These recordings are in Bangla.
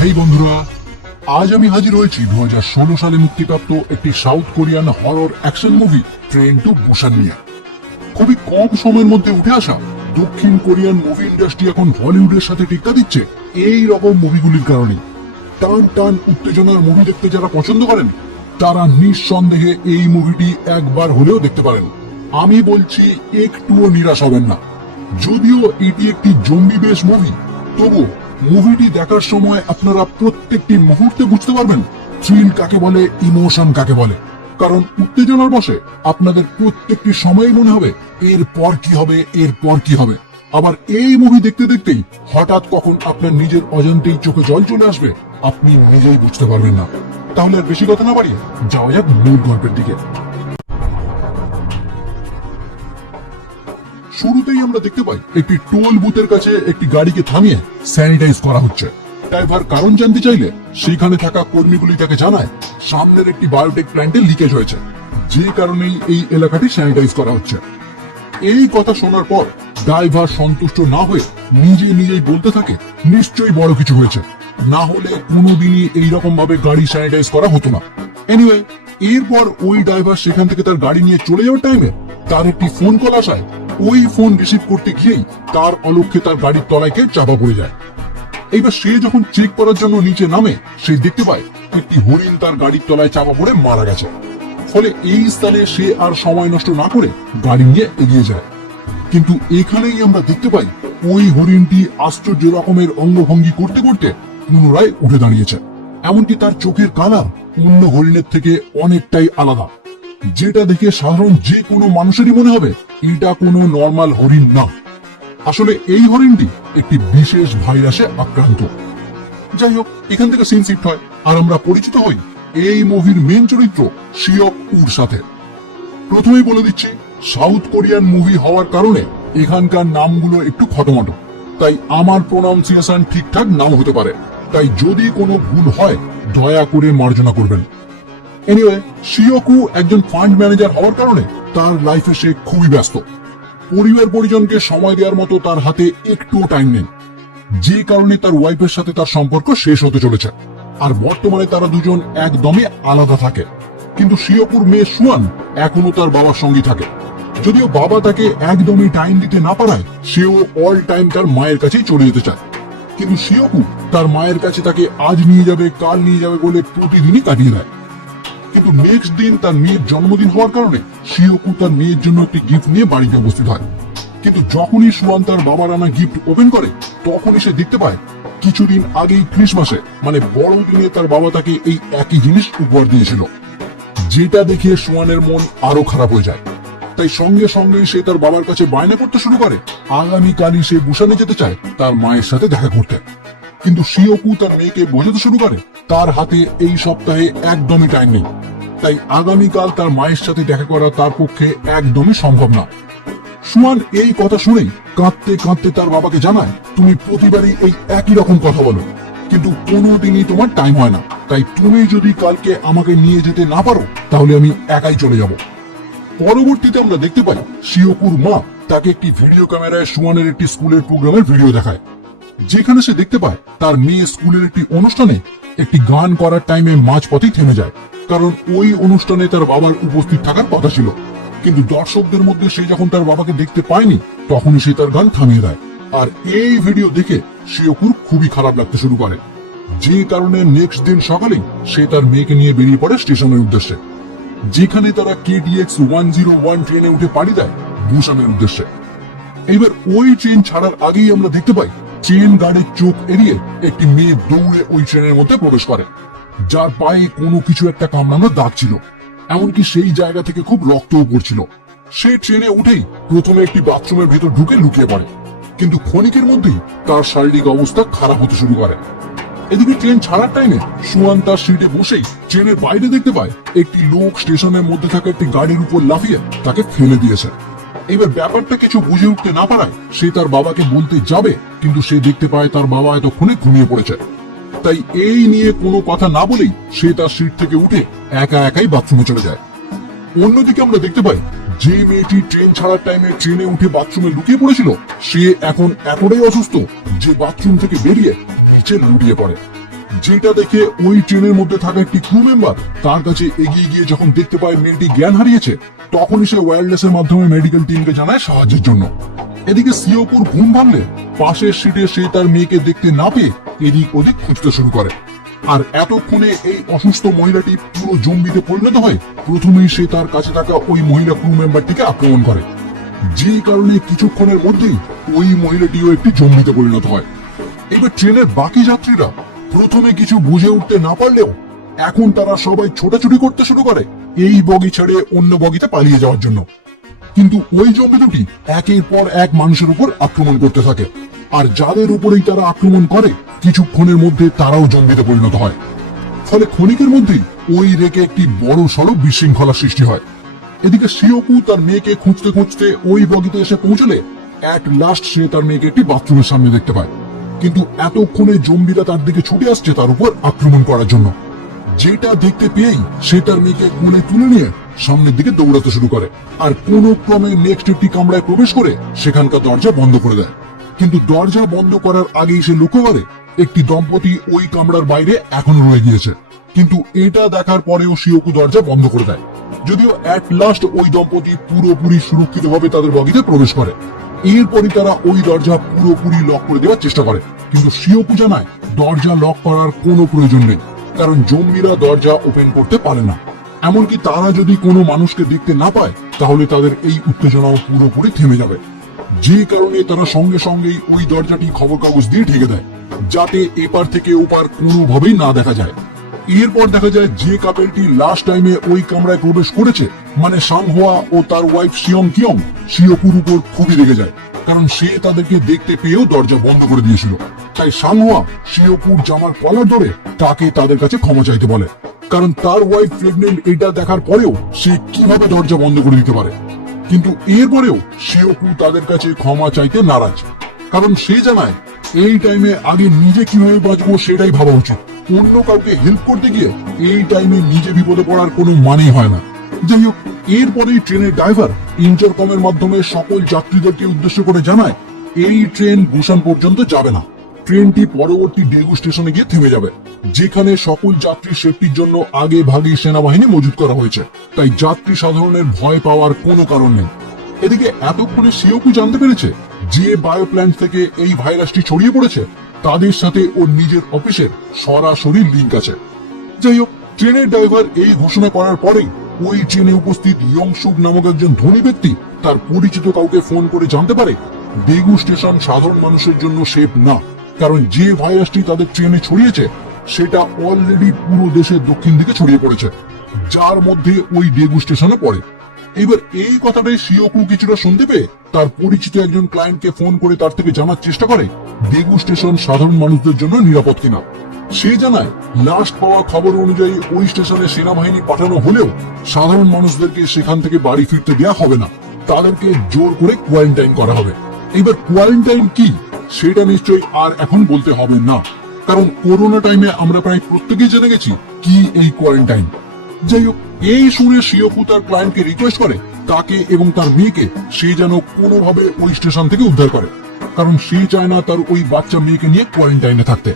হেই বন্ধুরা, আজ আমি হাজির হয়েছি 2016 সালে মুক্তিপ্রাপ্ত একটি south Korean horror action movie train to Busan নিয়ে। খুবই কম সময়ের মধ্যে উঠে আসা দক্ষিণ কোরিয়ান মুভি ইন্ডাস্ট্রি এখন হলিউডের সাথে টিক্কা দিচ্ছে এই রকম মুভিগুলির কারণে। টান টান উত্তেজনার মুভি দেখতে যারা পছন্দ করেন তারা নিঃসন্দেহে এই মুভিটি একবার হলেও দেখতে পারেন। আমি বলছি একটুও নিরাশ হবেন না। যদিও এটি একটি জম্বি বেস মুভি, তবু মুভিটি দেখার সময় আপনারা প্রত্যেকটি মুহূর্তে বুঝতে পারবেন থ্রিল কাকে বলে, ইমোশন কাকে বলে। কারণ উত্তেজনার বশে আপনাদের প্রত্যেকটি সময় মনে হবে এরপর কি হবে, এরপর কি হবে। আবার এই মুভি দেখতে দেখতেই হঠাৎ কখন আপনার নিজের অজান্তেই চোখে জল চলে আসবে, আপনি নিজেই বুঝতে পারবেন না। তাহলে আর বেশি কথা না বাড়িয়ে যাওয়া যাক মূল গল্পের দিকে। শুরুতেই আমরা দেখতে পাই একটি টোল বুথের কাছে একটি গাড়িকে থামিয়ে স্যানিটাইজ করা হচ্ছে। ড্রাইভার কারণ জানতে চাইলে সেখানে থাকা কর্মীগুলি তাকে জানায় সামনের একটি বায়োটেক প্ল্যান্টে লিকেজ হয়েছে, যে কারণেই এই এলাকাটি স্যানিটাইজ করা হচ্ছে। এই কথা শোনার পর ড্রাইভার সন্তুষ্ট না হয়ে নিজেই বলতে থাকে নিশ্চয়ই বড় কিছু হয়েছে, না হলে কোনোদিনই এইরকম ভাবে গাড়ি স্যানিটাইজ করা হতো না। এনিওয়ে, এরপর ওই ড্রাইভার সেখান থেকে তার গাড়ি নিয়ে চলে যাওয়ার টাইমে তার একটি ফোন কল আসায় ওই ফোন রিসিভ করতে গিয়েই তার অলক্ষ্যে তার গাড়ির তলায় চাপা পড়ে যায়। এইবার সে যখন চেক করার জন্য নিচে নামে, সে দেখতে পায় একটি হরিণ তার গাড়ির তলায় চাপা পড়ে মারা গেছে। ফলে এই স্থানে সে আর সময় নষ্ট না করে গাড়ি নিয়ে এগিয়ে যায়। কিন্তু এখানেই আমরা দেখতে পাই ওই হরিণটি আশ্চর্য রকমের অঙ্গভঙ্গি করতে করতে পুনরায় উঠে দাঁড়িয়েছে। এমনকি তার চোখের কালার অন্য হরিণের থেকে অনেকটাই আলাদা, যেটা দেখে সাধারণ যে কোনো মানুষেরই মনে হবে এটা কোনো নর্মাল হরিণ না। আসলে এই হরিণটি একটি বিশেষ ভাইরাসে আক্রান্ত। যাই হোক, এখান থেকে সিন শিফট হয় আর আমরা পরিচিত হই এই মুভির মেন চরিত্র শিওক উর সাথে। প্রথমেই বলে দিচ্ছি, সাউথ কোরিয়ান মুভি হওয়ার কারণে এখানকার নামগুলো একটু খটোমটো, তাই আমার প্রোনাউন্সিয়েশন ঠিকঠাক নাও হতে পারে। তাই যদি কোনো ভুল হয় দয়া করে মার্জনা করবেন। এনিওয়ে, শিওকু একজন ফান্ড ম্যানেজার হওয়ার কারণে তার লাইফে সে খুবই ব্যস্ত। পরিবার পরিজনকে সময় দেওয়ার মতো তার হাতে একটুও টাইম নেই, যে কারণে তার ওয়াইফের সাথে তার সম্পর্ক শেষ হতে চলেছে। আর বর্তমানে তারা দুজন একদমই আলাদা থাকে। কিন্তু শিওকুর মেয়ে সুয়ান এখনো তার বাবার সঙ্গে থাকে। যদিও বাবা তাকে একদমই টাইম দিতে না পারায় সেও অল টাইম তার মায়ের কাছেই চলে যেতে চায়। কিন্তু শিওকু তার মায়ের কাছে তাকে আজ নিয়ে যাবে, কাল নিয়ে যাবে বলে প্রতিদিনই কাটিয়ে দেয়। কিন্তু নেক্সট দিন তার মেয়ের জন্মদিন হওয়ার কারণে শিওকু তার মেয়ের জন্য একটি গিফট নিয়ে বাড়িতে উপস্থিত হয়। কিন্তু যখনই সুয়ান তার বাবার আনা গিফট ওপেন করে, তখনই সে দেখতে পায় কিছুদিন আগেই ক্রিসমাসে মানে বড়দিনে তার বাবা তাকে এই একই জিনিস উপহার দিয়েছিল, যেটা দেখে সুয়ানের মন আরো খারাপ হয়ে যায়। তাই সঙ্গে সঙ্গে সে তার বাবার কাছে বায়না করতে শুরু করে আগামীকালই সে বুসানে যেতে চায় তার মায়ের সাথে দেখা করতে। কিন্তু শিওকু তার মেয়েকে বোঝাতে শুরু করে তার হাতে এই সপ্তাহে একদমই টাইম নেই, তাই আগামীকাল তার মায়ের সাথে দেখা করা তার পক্ষে একদমই সম্ভব না। সুয়ান এই কথা শুনেই কাঁদতে কাঁদতে তার বাবাকে জানায়, তুমি প্রতিবারই এই একই রকম কথা বলো, কিন্তু কোনোদিনই তোমার টাইম হয় না। তাই তুমি যদি কালকে আমাকে নিয়ে যেতে না পারো তাহলে আমি একাই চলে যাব। পরবর্তীতে আমরা দেখতে পাই শিওকুর মা তাকে একটি ভিডিও ক্যামেরায় সুয়ানের একটি স্কুলের প্রোগ্রামের ভিডিও দেখায়, যেখানে সে দেখতে পায় তার মেয়ে স্কুলের একটি অনুষ্ঠানে একটি গান করার টাইমে মাঝপথেই থেমে যায়। কারণ ওই অনুষ্ঠানে তার বাবার উপস্থিত থাকার কথা ছিল, কিন্তু দর্শকদের মধ্যে সে যখন তার বাবাকে দেখতে পায়নি তখনই সে তার গান থামিয়ে দেয়। আর এই ভিডিও দেখে শিওকুর খুবই খারাপ লাগতে শুরু করে, যে কারণে নেক্সট দিন সকালেই সে তার মেয়েকে নিয়ে বেরিয়ে পড়ে স্টেশনের উদ্দেশ্যে, যেখানে তারা KDX 101 ট্রেনে উঠে পাড়ি দেয় বুসানের উদ্দেশ্যে। এবার ওই ট্রেন ছাড়ার আগেই আমরা দেখতে পাই ট্রেন গার্ডের চোখ এড়িয়ে একটি মেয়ে দৌড়ে ওই ট্রেনের মধ্যে প্রবেশ করে, যার পায়ে কোনো কিছু একটা কামড়ানো দাগ ছিল। এমনকি সেই জায়গা থেকে খুব রক্তও পড়ছিল। সে ট্রেনে উঠেই প্রথমে একটি বাথরুমের ভেতর ঢুকে লুকিয়ে পড়ে, কিন্তু ক্ষণিকের মধ্যেই তার শারীরিক অবস্থা খারাপ হতে শুরু করে। এদিকে ট্রেন ছাড়ার টাইমে সুয়ান তার সিটে বসেই ট্রেনের বাইরে দেখতে পায় একটি লোক স্টেশনের মধ্যে থাকা একটি গাড়ির উপর লাফিয়ে তাকে ফেলে দিয়েছে। এবার ব্যাপারটা কিছু বুঝে উঠতে না পারায় সে তার বাবাকে বলতে যাবে, কিন্তু সে দেখতে পায় তার বাবা এতক্ষণে ঘুমিয়ে পড়েছে। তাই এই নিয়ে কোনো কথা না বলেই সে তার সিট থেকে উঠে একাই বাথরুমে চলে যায়। অন্যদিকে আমরা দেখতে পাই যে মেয়েটি ট্রেন ছাড়ার টাইমে ট্রেনে উঠে বাথরুমে লুকিয়ে পড়েছিল, সে এখন এতটাই অসুস্থ যে বাথরুম থেকে বেরিয়ে নিচে লুটিয়ে পড়ে। যেটা দেখে ওই ট্রেনের মধ্যে থাকা একটি ক্রু মেম্বার তার কাছে এগিয়ে গিয়ে যখন দেখতে পায় মেয়েটি জ্ঞান হারিয়েছে, তখনই সে ওয়্যারলেস এর মাধ্যমে মেডিকেল টিমকে জানায় সাহায্যের জন্য। এদিকে সিওকুর ঘুম ভাঙলে পাশের সিটে সে তার মেয়েকে দেখতে না পেয়ে এদিক ওদিক খুঁজতে শুরু করে। আর এতক্ষণে এই অসুস্থ মহিলাটি পুরো জম্বিতে পরিণত হয়। প্রথমেই সে তার কাছে থাকা ওই মহিলা ক্রু মেম্বারটিকে আক্রমণ করে, যে কারণে কিছুক্ষণের মধ্যেই ওই মহিলাটিও একটি জম্বিতে পরিণত হয়। এবার ট্রেনের বাকি যাত্রীরা প্রথমে কিছু বুঝে উঠতে না পারলেও এখন তারা সবাই ছোটাছুটি করতে শুরু করে এই বগি ছেড়ে অন্য বগিতে পালিয়ে যাওয়ার জন্য। কিন্তু ওই জম্বি দুটি একের পর এক মানুষের উপর আক্রমণ করতে থাকে, আর যাদের উপরেই তারা আক্রমণ করে কিছুক্ষণের মধ্যে তারাও জম্বিতে পরিণত হয়। ফলে ক্ষণিকের মধ্যেই ওই রেকে একটি বড় সড়ো বিশৃঙ্খলা সৃষ্টি হয়। এদিকে শিওকু তার মেয়েকে খুঁজতে খুঁজতে ওই বগিতে এসে পৌঁছলে এক লাস্ট সে তার মেয়েকে একটি বাথরুমের সামনে দেখতে পায়। কিন্তু এতক্ষণে জম্বিরা তার দিকে ছুটে আসছে তার উপর আক্রমণ করার জন্য। যেটা দেখতে পেয়েই সে তার মেয়েকে কোলে তুলে নিয়ে সামনের দিকে দৌড়াতে শুরু করে, আর কোন ক্রমে নেক্সট একটি কামরায় প্রবেশ করে সেখানকার দরজা বন্ধ করে দেয়। কিন্তু দরজা বন্ধ করার আগেই সে লক্ষ্য করে একটি দম্পতি ওই কামরার বাইরে এখনো রয়ে গিয়েছে। কিন্তু এটা দেখার পরেও শিওকু দরজা বন্ধ করে দেয়, যদিও এট লাস্ট ওই দম্পতি পুরোপুরি সুরক্ষিতভাবে তাদের বগিতে প্রবেশ করে। এরপরই তারা ওই দরজা পুরোপুরি লক করে দেওয়ার চেষ্টা করে, কিন্তু শিওকু জানায় দরজা লক করার কোনো প্রয়োজন নেই, কারণ জম্বিরা দরজা ওপেন করতে পারে না। এমনকি তারা যদি কোনো মানুষকে দেখতে না পায় তাহলে তাদের এই উত্তেজনাও পুরোপুরি থেমে যাবে, যে কারণে তারা সঙ্গে সঙ্গেই ওই দরজাটি খবর কাগজ দিয়ে ঢেকে দেয়, যাতে এপার থেকে ওপার কোনোভাবেই না দেখা যায়। এরপর দেখা যায় যে কাপেলটি লাস্ট টাইমে ওই কামরায় প্রবেশ করেছে, মানে সাংহোয়া ও তার ওয়াইফ শিয়ং কিয়ং, শিওকুর উপর খুবই রেগে যায়, কারণ সে তাদেরকে দেখতে পেয়েও দরজা বন্ধ করে দিয়েছিল। তাই সাংহোয়া শিওকুর জামার কলার ধরে তাকে তাদের কাছে ক্ষমা চাইতে বলে, কারণ তার ওয়াইফ প্রেগনেন্ট এটা দেখার পরেও সে কিভাবে দরজা বন্ধ করে দিতে পারে। কিন্তু এরপরেও শিওকু তাদের কাছে ক্ষমা চাইতে নারাজ, কারণ সে জানায় এই টাইমে আগে নিজে কিভাবে বাঁচবো সেটাই ভাবা উচিত। অন্য কাউকে হেল্প করতে গিয়ে এই টাইমে নিজে বিপদে পড়ার কোনো মানেই হয় না। যাই হোক, এরপরেই ট্রেনের ড্রাইভার ইন্টারকমের মাধ্যমে সকল যাত্রীদেরকে উদ্দেশ্য করে জানায় এই ট্রেন বুসান পর্যন্ত যাবে না, ট্রেনটি পরবর্তী ডেগু স্টেশনে গিয়ে থেমে যাবে, যেখানে সকল যাত্রী সেফটির জন্য আগে ভাগে সেনাবাহিনী মজুত করা হয়েছে, তাই যাত্রী সাধারণের ভয় পাওয়ার কোনো কারণ নেই। এদিকে এতক্ষণে শিওকু জানতে পেরেছে যে বায়ো প্ল্যান্ট থেকে এই ভাইরাসটি ছড়িয়ে পড়েছে তাদের সাথে ওর নিজের অফিসের সরাসরি লিঙ্ক আছে। যাই হোক, ট্রেনের ড্রাইভার এই ঘোষণা করার পরেই ওই ট্রেনে উপস্থিত ইয়ংসুক নামক একজন ধনী ব্যক্তি তার পরিচিত কাউকে ফোন করে জানতে পারে ডেগু স্টেশন সাধারণ মানুষের জন্য সেফ না, কারণ যে ভাইরাসটি তাদের ট্রেনে ছড়িয়েছে সেটা অলরেডি পুরো দেশের দক্ষিণ দিকে ছড়িয়ে পড়েছে, যার মধ্যে ওই ডেগু স্টেশনে পড়ে। এবার এই কথাটাই শিওকু কিছুটা শুনতে পেয়ে তার পরিচিত একজন ক্লায়েন্টকে ফোন করে তার থেকে জানার চেষ্টা করে ডেগু স্টেশন সাধারণ মানুষদের জন্য নিরাপদ কিনা। সে জানায় লাস্ট পাওয়া খবর অনুযায়ী ওই স্টেশনে সেনাবাহিনী পাঠানো হলেও সাধারণ মানুষদেরকে সেখান থেকে বাড়ি ফিরতে দেওয়া হবে না, তাদেরকে জোর করে কোয়ারেন্টাইন করা হবে। এবার কোয়ারেন্টাইন কি সেটা নিশ্চয়ই আর এখন বলতে হবে না, কারণ করোনা টাইমে আমরা প্রায় প্রত্যেকেই জেনে গেছি কি এই কোয়ারেন্টাইন। যাই হোক, এই শুনে শিওকু তার ক্লায়েন্টকে রিকোয়েস্ট করে তাকে এবং তার মেয়েকে সে যেন কোনোভাবে ওই স্টেশন থেকে উদ্ধার করে, কারণ সে চায় না তার ওই বাচ্চা মেয়েকে নিয়ে কোয়ারেন্টাইনে থাকতে।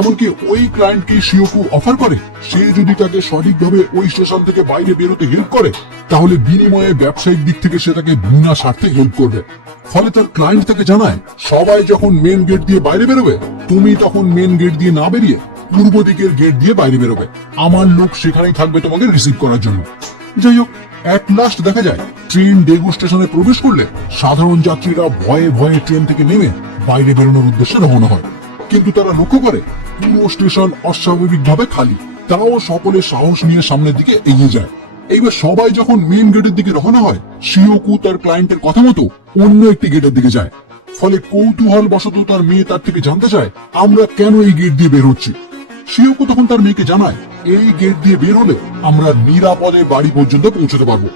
এমনকি ওই ক্লায়েন্টকে শিওকু অফার করে সে যদি তাকে সঠিকভাবে ওই স্টেশন থেকে বাইরে বেরোতে হেল্প করে তাহলে বিনিময়ে ব্যবসায়িক দিক থেকে সে তাকে বিনা স্বার্থে হেল্প করবে। ফলে তার ক্লায়েন্ট তাকে জানায় সবাই যখন মেন গেট দিয়ে বাইরে বেরোবে তুমি তখন মেন গেট দিয়ে না বেরিয়ে পূর্ব দিকের গেট দিয়ে বাইরে বেরোবে, আমার লোক সেখানেই থাকবে তোমাকে রিসিভ করার জন্য। যাই হোক, এট লাস্ট দেখা যায় ট্রেন ডেগু স্টেশনে প্রবেশ করলে সাধারণ যাত্রীরা ভয়ে ভয়ে ট্রেন থেকে নেমে বাইরে বেরোনোর উদ্দেশ্যে রওনা হয়, কিন্তু তারা লক্ষ্য করে পুরো স্টেশন অস্বাভাবিকভাবে খালি। তারাও সকলে সাহস নিয়ে সামনের দিকে এগিয়ে যায়। এইবার সবাই যখন মেন গেটের দিকে রওনা হয় শিওকু তার ক্লায়েন্টের কথা মতো অন্য একটি গেটের দিকে যায়। ফলে কৌতূহল বশত তার মেয়ে তার থেকে জানতে চায় আমরা কেন এই গেট দিয়ে বের হচ্ছি। শিওকু তখন তার মেয়েকে জানায় এই গেট দিয়ে বের হলে আমরা নিরাপদে বাড়ি পর্যন্ত পৌঁছতে পারবো।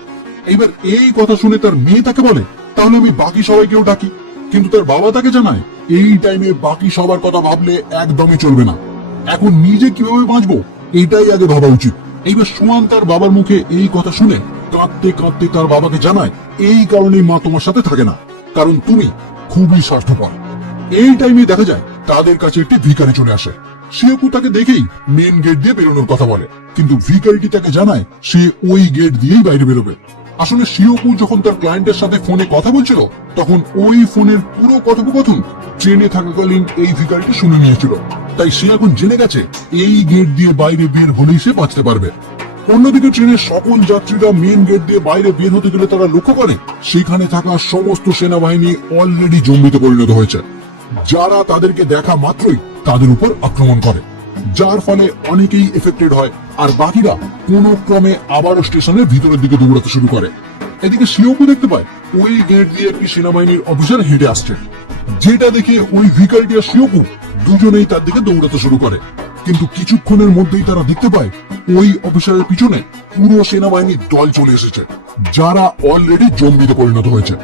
এবার এই কথা শুনে তার মেয়ে তাকে বলে তাহলে আমি বাকি সবাইকেও ডাকি, কিন্তু তার বাবা তাকে জানায় এই টাইমে বাকি সবার কথা ভাবলে একদমই চলবে না, এখন নিজে কিভাবে বাঁচবো এটাই আগে ভাবা উচিত। এইবার সুয়ান তার বাবার মুখে এই কথা শুনে কাঁদতে কাঁদতে তার বাবাকে জানায় এই কারণেই মা তোমার সাথে থাকে না, কারণ তুমি খুবই স্বার্থপর। এই টাইমে দেখা যায় তাদের কাছে একটি ভিখারি চলে আসে। শিওকু তাকে দেখেই মেন গেট দিয়ে বেরোনোর কথা বলে, কিন্তু ভিকারিটি তাকে জানায় সে ওই গেট দিয়েই বাইরে বেরোবে। আসলে শিওকু যখন তার ক্লায়েন্টের সাথে ফোনে কথা বলছিল, তখন ওই ফোনের পুরো কথোপকথন ট্রেনে থাকাকালীন এই ভিকারিটি শুনে নিয়েছিল। তাই সে এখন জেনে গেছে এই গেট দিয়ে বাইরে বের হলেই সে বাঁচতে পারবে। অন্যদিকে ট্রেনের সকল যাত্রীরা মেন গেট দিয়ে বাইরে বের হতে গেলে তারা লক্ষ্য করে সেখানে থাকা সমস্ত সেনাবাহিনী অলরেডি জম্বিতে পরিণত হয়েছে, যারা তাদেরকে দেখা মাত্রই তাদের উপর আক্রমণ করে, যার ফলে অনেকেই এফেক্টেড হয় আর বাকিরা কোনো ক্রমে আবারও স্টেশনের ভিতরের দিকে দৌড়াতে শুরু করে। এদিকে শিওকু দেখতে পায় ওই গেট দিয়ে একটি সেনাবাহিনীর অফিসার হেঁটে আসছে, যেটা দেখে ওই ভিকারিটি আর শিওকু দুজনেই তার দিকে দৌড়াতে শুরু করে। কিন্তু কিছুক্ষণের মধ্যেই তারা দেখতে পায় ওই অফিসারের পিছনে পুরো সেনাবাহিনীর দল চলে এসেছে, যারা অলরেডি জম্বিতে পরিণত হয়েছে।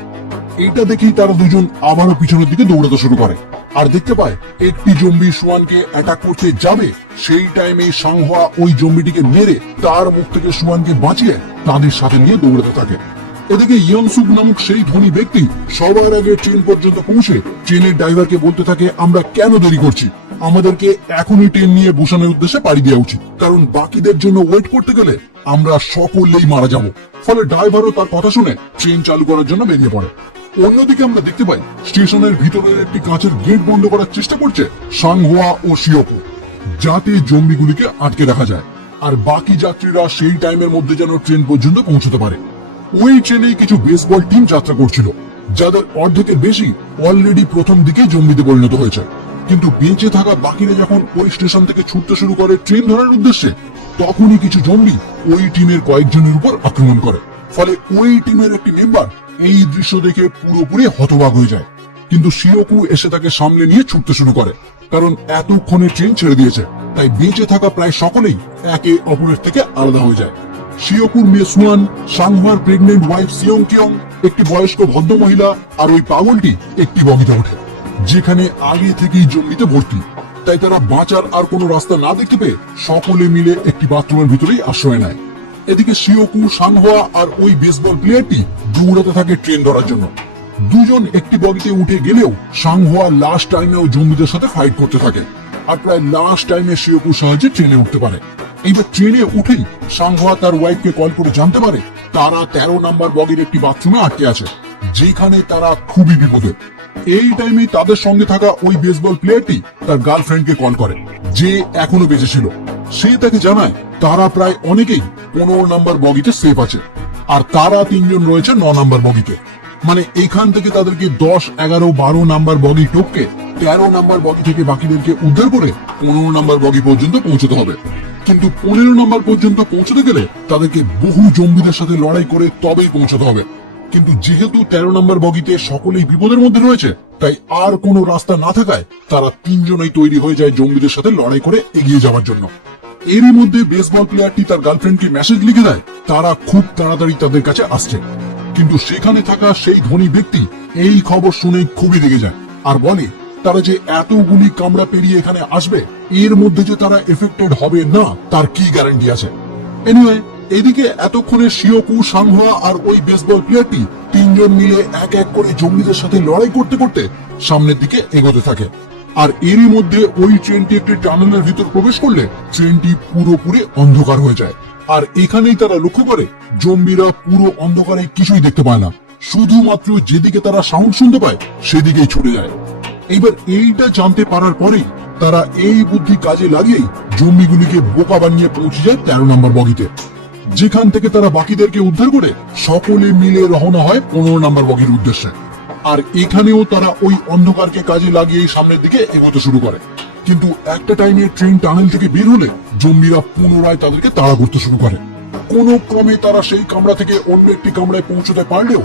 এটা দেখেই তারা দুজন আবারও পিছনের দিকে দৌড়াতে শুরু করে আর দেখতে পায় একটি জম্বি সুয়ানকে অ্যাটাক করতে যাবে, সেই টাইমে সাংহোয়া ওই জম্বিটিকে মেরে তার মুখ থেকে সুয়ানকে বাঁচিয়ে তাদের সাথে নিয়ে দৌড়াতে থাকে। এদিকে ইয়ংসুক নামক সেই ধনী ব্যক্তি সবার আগে ট্রেন পর্যন্ত পৌঁছে ট্রেনের ড্রাইভারকে বলতে থাকে, আমরা কেন দেরি করছি, আমাদেরকে এখনই ট্রেন নিয়ে বুসানের উদ্দেশ্যে পাড়ি দেওয়া উচিত, কারণ বাকিদের জন্য ওয়েট করতে গেলে আমরা সকলেই মারা যাব। ফলে ড্রাইভারও তার কথা শুনে ট্রেন চালু করার জন্য বেরিয়ে পড়ে। অন্যদিকে আমরা দেখতে পাই স্টেশনের ভিতরের একটি কাঁচের গেট বন্ধ করার চেষ্টা করছে সাংহোয়া ও শিওকু, যাতে জম্বিগুলিকে আটকে রাখা যায় আর বাকি যাত্রীরা সেই টাইমের মধ্যে যেন ট্রেন পর্যন্ত পৌঁছতে পারে। ওই ট্রেনে কিছু বেসবল টিম যাত্রা করছিল, যাদের অর্ধেকের বেশি অলরেডি প্রথম দিকে জম্বিতে পরিণত হয়েছে। কিন্তু বেঁচে থাকা বাকিরা যখন ওই স্টেশন থেকে ছুটতে শুরু করে ট্রেন ধরার উদ্দেশ্যে, তখনই কিছু জম্বি ওই টিমের কয়েকজনের উপর আক্রমণ করে। ফলে ওই টিমের একটি মেম্বার এই দৃশ্য দেখে পুরোপুরি হতবাক হয়ে যায়, কিন্তু শিওকু এসে তাকে সামলে নিয়ে ছুটতে শুরু করে, কারণ এতক্ষণে ট্রেন ছেড়ে দিয়েছে। তাই বেঁচে থাকা প্রায় সকলেই একে অপরের থেকে আলাদা হয়ে যায়। শিওকুর মেয়ে সুয়ান, সাংহোয়ার প্রেগনেন্ট ওয়াইফ সিয়ং কিয়ং, একটি বয়স্ক ভদ্র মহিলা আর ওই পাগলটি একটি বগিতে ওঠে, যেখানে আগে থেকেই জম্বিতে ভর্তি। তাই তারা বাঁচার আর কোনো রাস্তা না দেখতে পেয়ে সকলে মিলে একটি বাথরুমের ভিতরেই আশ্রয় নেয়। এদিকে শিওকু, সাংহোয়া আর ওই বেসবল প্লেয়ারটি দৌড়াতে থাকে ট্রেন ধরার জন্য। দুজন একটি বগিতে উঠে গেলেও সাংহোয়া লাস্ট টাইমেও জম্বিদের সাথে ফাইট করতে থাকে আর প্রায় লাস্ট টাইমে শিওকুর সাহায্যে ট্রেনে উঠতে পারে। এইবার ট্রেনে উঠেই সাংহোয়া তার ওয়াইফকে কল করে জানতে পারে তারা 13 নাম্বার বগির একটি বাথরুমে আটকে আছে, যেখানে তারা খুবই বিপদে। এই টাইমে তাদের সঙ্গে থাকা ওই বেসবল প্লেয়ারটি তার গার্লফ্রেন্ডকে কল করে, যে এখনো বেঁচে ছিল। সে তাকে জানায় তারা প্রায় অনেকেই 15 নাম্বার বগিতে সেফ আছে আর তারা 3 জন রয়েছে 9 নাম্বার বগিতে। মানে এখান থেকে তাদেরকে 10, 11, 12 নাম্বার বগি টপকে 13 নাম্বার বগি থেকে বাকিদেরকে উদ্ধার করে 15 নাম্বার বগি পর্যন্ত পৌঁছতে হবে। কিন্তু 15 নাম্বার পর্যন্ত পৌঁছতে গেলে তাদেরকে বহু জম্বিদের সাথে লড়াই করে তবেই পৌঁছতে হবে। কিন্তু যেহেতু 13 নাম্বার বগিতে সকলেই বিপদের মধ্যে রয়েছে, তাই আর কোনো রাস্তা না থাকায় তারা 3 জনই তৈরি হয়ে যায় জম্বিদের সাথে লড়াই করে এগিয়ে যাওয়ার জন্য। এরই মধ্যে বেসবল প্লেয়ারটি তার গার্লফ্রেন্ডকে মেসেজ লিখে দেয় তারা খুব তাড়াতাড়ি তাদের কাছে আসছে। কিন্তু সেখানে থাকা সেই ধনী ব্যক্তি এই খবর শুনে খুবই রেগে যায় আর বলে তারা যে এতগুলি কামড়া পেরিয়ে এখানে আসবে, এর মধ্যে যে তারা এফেক্টেড হবে না তার কি গ্যারান্টি আছে। এনিওয়ে, এদিকে এতক্ষণে শিওকু, সাংহোয়া আর ওই বেসবল প্লেয়ারটি 3 জন মিলে এক এক করে জম্বিদের সাথে লড়াই করতে করতে সামনের দিকে এগোতে থাকে। আর এরই মধ্যে ওই ট্রেনটি একটি টানেলের ভিতর প্রবেশ করলে ট্রেনটি পুরোপুরি অন্ধকার হয়ে যায়। আর এখানেই তারা লক্ষ্য করে জম্বিরা পুরো অন্ধকারে কিছুই দেখতে পায় না, শুধুমাত্র যেদিকে তারা সাউন্ড শুনতে পায় সেদিকেই ছুটে যায়। এবার এইটা জানতে পারার পরেই তারা এই বুদ্ধি কাজে লাগিয়েই জম্বিগুলিকে বোকা বানিয়ে পৌঁছে যায় 13 নম্বর বগিতে, যেখান থেকে তারা বাকিদেরকে উদ্ধার করে সকলে মিলে রওনা হয় 15 নম্বর বগির উদ্দেশ্যে। আর এখানেও তারা ওই অন্ধকারকে কাজে লাগিয়ে সামনের দিকে এগোতে শুরু করে। কিন্তু একটা টাইমে ট্রেন টানেল থেকে বের হলে জম্বিরা পুনরায় তাদেরকে তাড়া করতে শুরু করে। কোন ক্রমে তারা সেই কামরা থেকে অন্য একটি কামরায় পৌঁছতে পারলেও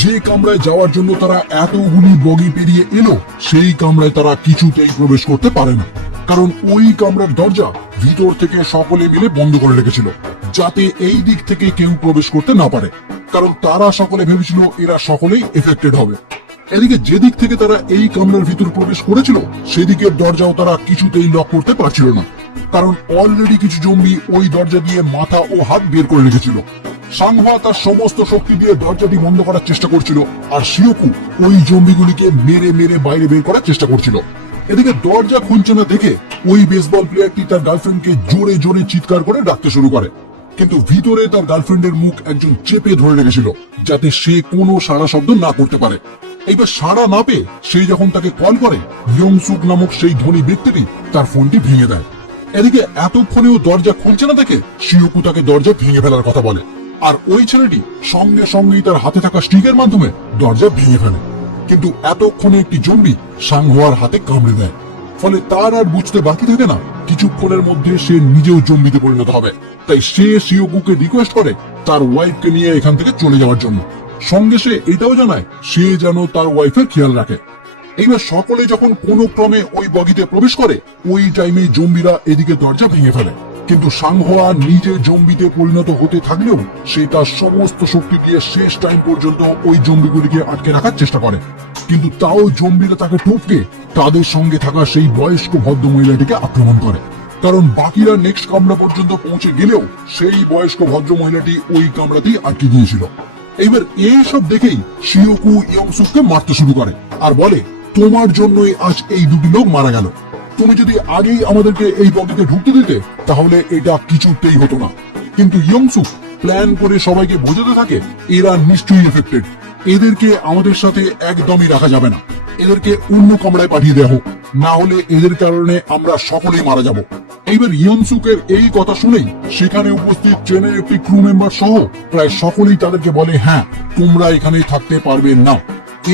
যে কামরায় যাওয়ার জন্য তারা এতগুলি বগি পেরিয়ে এলো, সেই কামরায় তারা কিছুতেই প্রবেশ করতে পারে না, কারণ ওই কামরার দরজা ভিতর থেকে সকলে মিলে বন্ধ করে রেখেছিল, যাতে এই দিক থেকে কেউ প্রবেশ করতে না পারে, কারণ তারা সকলে ভেবেছিল এরা সকলেই এফেক্টেড হবে। এদিকে যেদিক থেকে তারা এই কামরার ভিতর প্রবেশ করেছিল সেদিকের দরজাও তারা কিছুতেই লক করতে পারছিল না, কারণ অলরেডি কিছু জম্বি ওই দরজা দিয়ে মাথা ও হাত বের করে রেখেছিল। সাংহোয়া তার সমস্ত শক্তি দিয়ে দরজাটি বন্ধ করার চেষ্টা করছিল আর শিওকু ওই জম্বিগুলিকে মেরে মেরে বাইরে বের করার চেষ্টা করছিল। এদিকে দরজা খুলছে না দেখে ওই বেসবল প্লেয়ারটি তার গার্লফ্রেন্ডকে জোরে জোরে চিৎকার করে ডাকতে শুরু করে, কিন্তু ভিতরে তার গার্লফ্রেন্ডের মুখ একজন চেপে ধরে রেখেছিল যাতে সে কোনো সাড়া শব্দ না করতে পারে। এইবার সাড়া না পেয়ে সে যখন তাকে কল করে, ইয়ংসুক নামক সেই ধনী ব্যক্তিটি তার ফোনটি ভেঙে দেয়। এদিকে এতক্ষণেও দরজা খুলছে না দেখে শিওকু তাকে দরজা ভেঙে ফেলার কথা বলে, আর ওই ছেলেটি সঙ্গে সঙ্গেই তার হাতে থাকা স্টিকের মাধ্যমে দরজা ভেঙে ফেলে। কিন্তু এতক্ষণে একটি জম্বি সাংহোয়ার হাতে কামড়ে দেয়, ফলে তার আর বুঝতে বাকি থাকে না কিছুক্ষণের মধ্যে সে নিজেও জম্বিতে পরিণত হবে। তাই সে শিওকুকে রিকোয়েস্ট করে তার ওয়াইফকে নিয়ে এখান থেকে চলে যাওয়ার জন্য। সঙ্গে সে এটাও জানায় সে যেন তার ওয়াইফের খেয়াল রাখে। এইবার সকলে যখন কোনো ক্রমে ওই বগিতে প্রবেশ করে, ওই টাইমে জম্বিরা এদিকে দরজা ভেঙে ফেলে। কিন্তু সাংহোয়া নিজে জম্বিতে পরিণত হতে থাকলেও সে তার সমস্ত শক্তি দিয়ে শেষ টাইম পর্যন্ত ওই জম্বিগুলিকে আটকে রাখার চেষ্টা করে, কিন্তু তাও জম্বিরা তাকে টপকে তাদের সঙ্গে থাকা সেই বয়স্ক ভদ্র মহিলাটিকে আক্রমণ করে। কারণ বাকিরা নেক্সট কামরা পর্যন্ত পৌঁছে গেলেও সেই বয়স্ক ভদ্র মহিলাটি ওই কামরাতেই আটকে গিয়েছিল। এইবার এইসব দেখেই শিওকু ইয়ংসুককে মারতে শুরু করে আর বলে, তোমার জন্যই আজ এই দুটি লোক মারা গেল। তুমি যদি আগেই আমাদেরকে এই বগিতে ঢুকতে দিতে তাহলে এটা কিছুতেই হতো না। কিন্তু ইয়ংসুক প্ল্যান করে সবাইকে বোঝাতে থাকে এরা নিশ্চয়ই এফেক্টেড, এদেরকে আমাদের সাথে একদমই রাখা যাবে না, এদেরকে অন্য কামরায় পাঠিয়ে দেওয়া হোক, না হলে এদের কারণে আমরা সকলেই মারা যাব। এইবার ইয়ংসুকের এই কথা শুনেই সেখানে উপস্থিত ট্রেনের একটি ক্রু মেম্বার সহ প্রায় সকলেই তাদেরকে বলে, হ্যাঁ তোমরা এখানেই থাকতে পারবে না,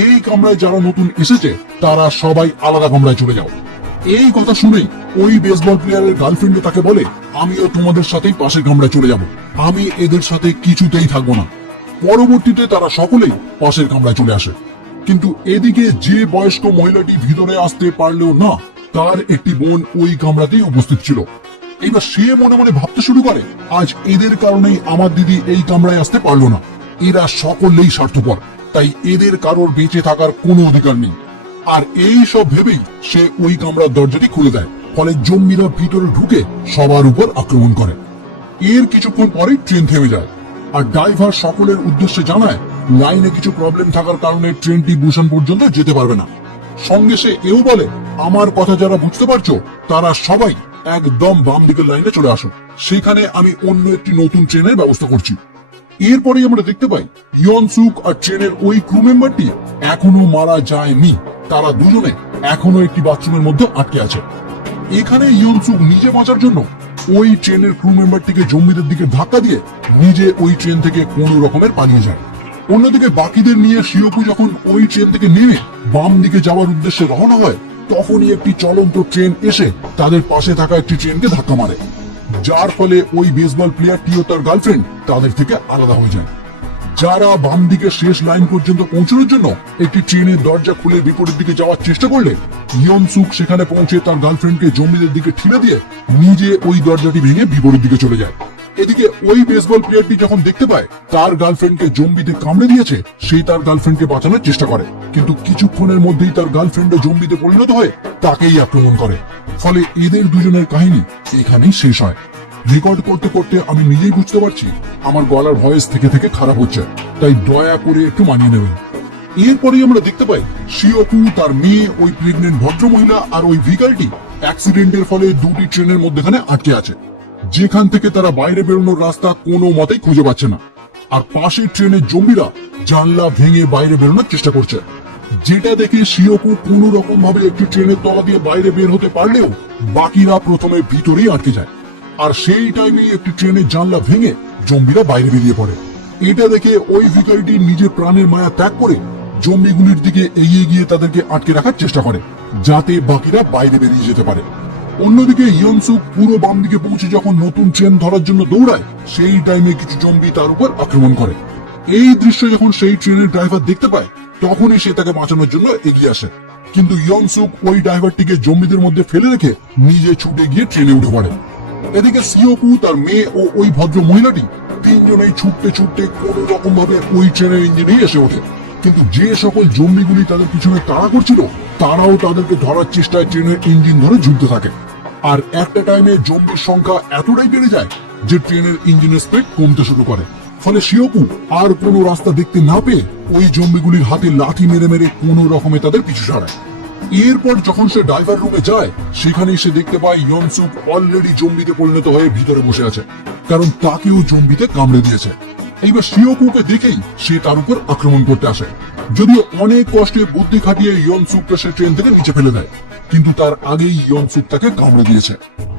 এই কামরায় যারা নতুন এসেছে তারা সবাই আলাদা কামরায় চলে যাও। এই কথা শুনেই ওই বেসবল প্লেয়ারের গার্লফ্রেন্ড তাকে বলে, আমিও তোমাদের সাথেই পাশের কামরায় চলে যাব, আমি এদের সাথে কিছুতেই থাকবো না। পরবর্তীতে তারা সকলেই পাশের কামরায় চলে আসে, কিন্তু এদিকে যে বয়স্ক মহিলাটি ভিতরে আসতে পারলেও না, তার একটি বোন ওই কামরাতেই উপস্থিত ছিল। এবার সে মনে মনে ভাবতে শুরু করে, আজ এদের কারণেই আমার দিদি এই কামরায় আসতে পারলো না, এরা সকলেই স্বার্থপর, তাই এদের কারোর বেঁচে থাকার কোনো অধিকার নেই। আর এই সব ভেবেই সে ওই কামরার দরজাটি খুলে দেয়, ফলে জম্বিরা ভিতরে ঢুকে সবার উপর আক্রমণ করে। এর কিছুক্ষণ পরেই ট্রেন থেমে যায়, আর ড্রাইভার সকলের উদ্দেশ্যে জানায় লাইনে কিছু প্রবলেম থাকার কারণে ট্রেনটি বুসান পর্যন্ত যেতে পারবে না। সঙ্গে সে এও বলে, আমার কথা যারা বুঝতে পারছো তারা সবাই একদম বাম দিকের লাইনে চলে আসো, সেখানে আমি অন্য একটি নতুন ট্রেনের ব্যবস্থা করছি। এরপরে আমরা দেখতে পাই ইয়নসুক আর ট্রেনের ওই ক্রু মেম্বারটি এখনো মারা যায়নি, তারা দুজনে এখনো একটি বাথরুমের মধ্যে আটকে আছে। এখানে ইয়নসুক নিজে বাঁচার জন্য ওই ট্রেনের ক্রু মেম্বারটিকে জম্বিদের দিকে ধাক্কা দিয়ে নিজে ওই ট্রেন থেকে কোনো রকমের পালিয়ে যায়। অন্যদিকে বাকিদের নিয়ে শিওকু যখন ওই ট্রেন থেকে নেমে বাম দিকে যাওয়ার উদ্দেশ্যে রওনা হয়, তখনই একটি চলন্ত ট্রেন এসে তাদের পাশে থাকা একটি ট্রেনকে ধাক্কা মারে, যার ফলে ওই বেসবল প্লেয়ারটি ও তার গার্লফ্রেন্ড তাদের থেকে আলাদা হয়ে যায়। যারা বাম দিকে শেষ লাইন পর্যন্ত পৌঁছানোর জন্য একটি ট্রেনের দরজা খুলে বিপরীত দিকে যাওয়ার চেষ্টা করলে, ইয়নসুক সেখানে পৌঁছে তার গার্লফ্রেন্ডকে জম্বিদের দিকে ঠেলে দিয়ে নিজে ওই দরজাটি ভেঙে বিপরীত দিকে চলে যায়। এদিকে ওই বেসবল প্লেয়ারটি যখন দেখতে পায় তার গার্লফ্রেন্ডকে জম্বিতে কামড়ে দিয়েছে, সে তার গার্লফ্রেন্ডকে বাঁচানোর চেষ্টা করে, কিন্তু কিছুক্ষণের মধ্যেই তার গার্লফ্রেন্ডও জম্বিতে পরিণত হয়ে তাকেই আক্রমণ করে। ফলে এদের দুজনের কাহিনী এখানেই শেষ হয়। রেকর্ড করতে করতে আমি নিজেই বুঝতে পারছি আমার গলার ভয়েস থেকে থেকে খারাপ হচ্ছে, তাই দয়া করে একটু মানিয়ে নেবেন। এরপরেই আমরা দেখতে পাই শিওকু, তার মেয়ে, ওই প্রেগনেন্ট ভদ্র মহিলা আর ওই ভিকালটি অ্যাক্সিডেন্টের ফলে দুটি ট্রেনের মধ্যখানে আটকে আছে, যেখান থেকে তারা বাইরে বেরোনোর রাস্তা কোনো মতেই খুঁজে পাচ্ছে না। আর পাশের ট্রেনের জম্বিরা জানলা ভেঙে বাইরে বেরোনোর চেষ্টা করছে, যেটা দেখে শিওকু কোনো রকম ভাবে একটি ট্রেনের তলা দিয়ে বাইরে বের হতে পারলেও বাকিরা প্রথমে ভিতরেই আটকে যায়। আর সেই টাইমে একটি ট্রেনের জানলা ভেঙে জম্বিরা বাইরে বেরিয়ে পড়ে। এটা দেখে ওই ভিখারিটি নিজের প্রাণের মায়া ত্যাগ করে জম্বিগুলির দিকে এগিয়ে গিয়ে তাদেরকে আটকে রাখার চেষ্টা করে, যাতে বাকিরা বাইরে বেরিয়ে যেতে পারে। অন্যদিকে ইয়নসুক পুরো বাম দিকে পৌঁছে যখন নতুন ট্রেন ধরার জন্য দৌড়ায়, সেই টাইমে কিছু জম্বি তার উপর আক্রমণ করে। এই দৃশ্য যখন সেই ট্রেনের ড্রাইভার দেখতে পায়, তখনই সে তাকে বাঁচানোর জন্য এগিয়ে আসে, কিন্তু ইয়নসুক ওই ড্রাইভারটিকে জম্বিদের মধ্যে ফেলে রেখে নিজে ছুটে গিয়ে ট্রেনে উঠে পড়ে। এদিকে শিওকু, তার মেয়ে ও ওই ভদ্র মহিলাটি তিনজনেই ছুটতে ছুটতে কোন রকম ভাবে ওই ট্রেনের ইঞ্জিনেই এসে ওঠে, কিন্তু যে সকল জম্বিগুলি তাদের পিছনে তাড়া করছিল তারাও তাদেরকে ধরার চেষ্টায় ট্রেনের ইঞ্জিন ধরে ঝুলতে থাকে। আর একটা টাইমে জম্বির সংখ্যা এতটাই বেড়ে যায় যে ট্রেনের ইঞ্জিনের স্পিড কমতে শুরু করে। ফলে শিওকু আর কোনো রাস্তা দেখতে না পেয়ে ওই জম্বিগুলির হাতে লাঠি মেরে মেরে কোনো রকমে তাদের পিছু ছাড়ায়। এরপর যখন সে ড্রাইভার রুমে যায়, সেখানেই সে দেখতে পায় ইয়নসুক অলরেডি জম্বিতে পরিণত হয়ে ভিতরে বসে আছে, কারণ তাকেও জম্বিতে কামড়ে দিয়েছে। এইবার শিওকুকে দেখেই সে তার উপর আক্রমণ করতে আসে। যদিও অনেক কষ্টে বুদ্ধি খাটিয়ে ইয়নসুককে সে ট্রেন থেকে নিচে ফেলে দেয়, কিন্তু তার আগেই ইয়নসুক তাকে কামড়ে দিয়েছে।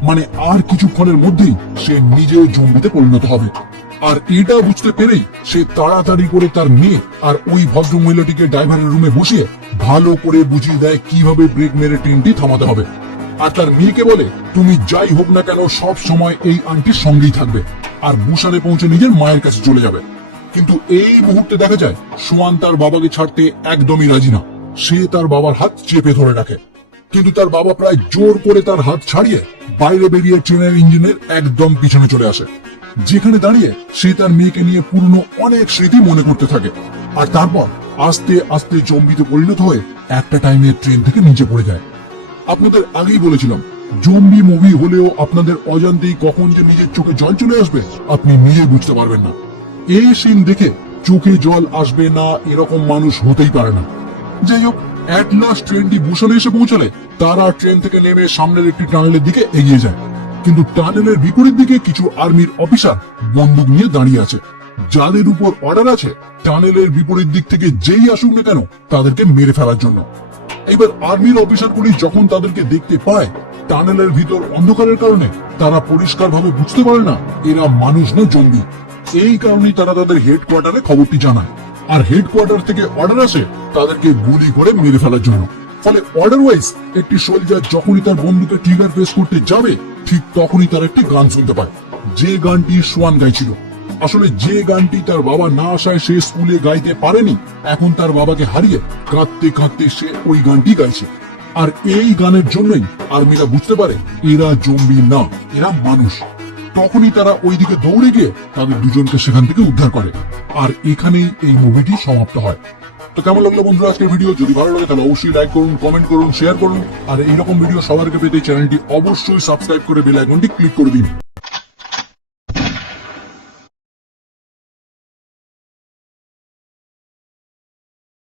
মানে আর কিছুক্ষণের মধ্যেই সে নিজেও জম্বিতে পরিণত হবে। আর এটা বুঝতে পেরেই সে তাড়াতাড়ি করে তার মেয়ে আর ওই ভদ্র মহিলাটিকে ড্রাইভারের রুমে বসিয়ে ভালো করে বুঝিয়ে দেয় কিভাবে ব্রেক মেরে ট্রেনটি থামাতে হবে। আর তার মেয়েকে বলে, তুমি যাই হোক না কেন সব সময় এই আন্টির সঙ্গেই থাকবে, আর বুসানে পৌঁছে নিজের মায়ের কাছে চলে যাবে। কিন্তু এই মুহূর্তে দেখা যায় সোয়ান তার বাবাকে ছাড়তে একদমই রাজি না। সে তার বাবার হাত চেপে ধরে রাখে, কিন্তু তার বাবা প্রায় জোর করে তার হাত ছাড়িয়ে বাইরে বেরিয়ে ট্রেনের ইঞ্জিনের একদম পিছনে চলে আসে, যেখানে দাঁড়িয়ে সে তার মেয়েকে নিয়ে পুরনো অনেক স্মৃতি মনে করতে থাকে। আর তারপর আস্তে আস্তে জম্বিতে পরিণত হয়ে একটা টাইমে ট্রেন থেকে নিচে পড়ে যায়। আপনাদের আগেই বলেছিলাম, জম্বি মুভি হলেও আপনাদের অজান্তেই কখন যে নিজের চোখে জল চলে আসবে আপনি নিজেই বুঝতে পারবেন না। এই সিন দেখে চোখে জল আসবে না এরকম মানুষ হতেই পারে না। যাই হোক, এট লাস্ট ট্রেনটি বুসানে এসে পৌঁছালে তারা ট্রেন থেকে নেমে সামনের একটি টানেলের দিকে এগিয়ে যায়। কিন্তু টানেলের বিপরীত দিকে কিছু আর্মির অফিসার বন্দুক নিয়ে দাঁড়িয়ে আছে, যাদের উপর অর্ডার আছে টানেলের বিপরীত দিক থেকে যেই আসুক না কেন তাদেরকে মেরে ফেলার জন্য। এবার আর্মির অফিসারগুলি যখন তাদেরকে দেখতে পায়, টানেলের ভিতর অন্ধকারের কারণে তারা পরিষ্কারভাবে বুঝতে পারে না এরা মানুষ না জম্বি। এই কারণেই তারা তাদের হেডকোয়ার্টারে খবরটি জানায়, আর হেডকোয়ার্টার থেকে অর্ডার আসে তাদেরকে গুলি করে মেরে ফেলার জন্য। ফলে অর্ডার ওয়াইজ একটি সোলজার যখনই তার বন্দুকের ট্রিগার প্রেস করতে যাবে, ঠিক তখনই তার একটি গান শুনতে পায়, যে গানটি সোয়ান গাইছিল। আসলে যে গানটি তার বাবা না আসায় সে স্কুলে গাইতে পারেনি, এখন তার বাবাকে হারিয়ে কাঁদতে কাঁদতে সে ওই গানটি গাইছে। আর এই গানের জন্যই আর্মিরা বুঝতে পারে এরা জম্বি না, এরা মানুষ। তখনই তারা ওইদিকে দৌড়ে গিয়ে তাদের দুজনকে সেখান থেকে উদ্ধার করে। আর এখানেই এই মুভিটি সমাপ্ত হয়। তো কেমন লাগলো বন্ধুরা আজকের ভিডিও? যদি ভালো লাগে তাহলে অবশ্যই লাইক করুন, কমেন্ট করুন, শেয়ার করুন। আর এইরকম ভিডিও সবার আগে পেতে চ্যানেলটি অবশ্যই সাবস্ক্রাইব করে বেল আইকনটি ক্লিক করে দিন।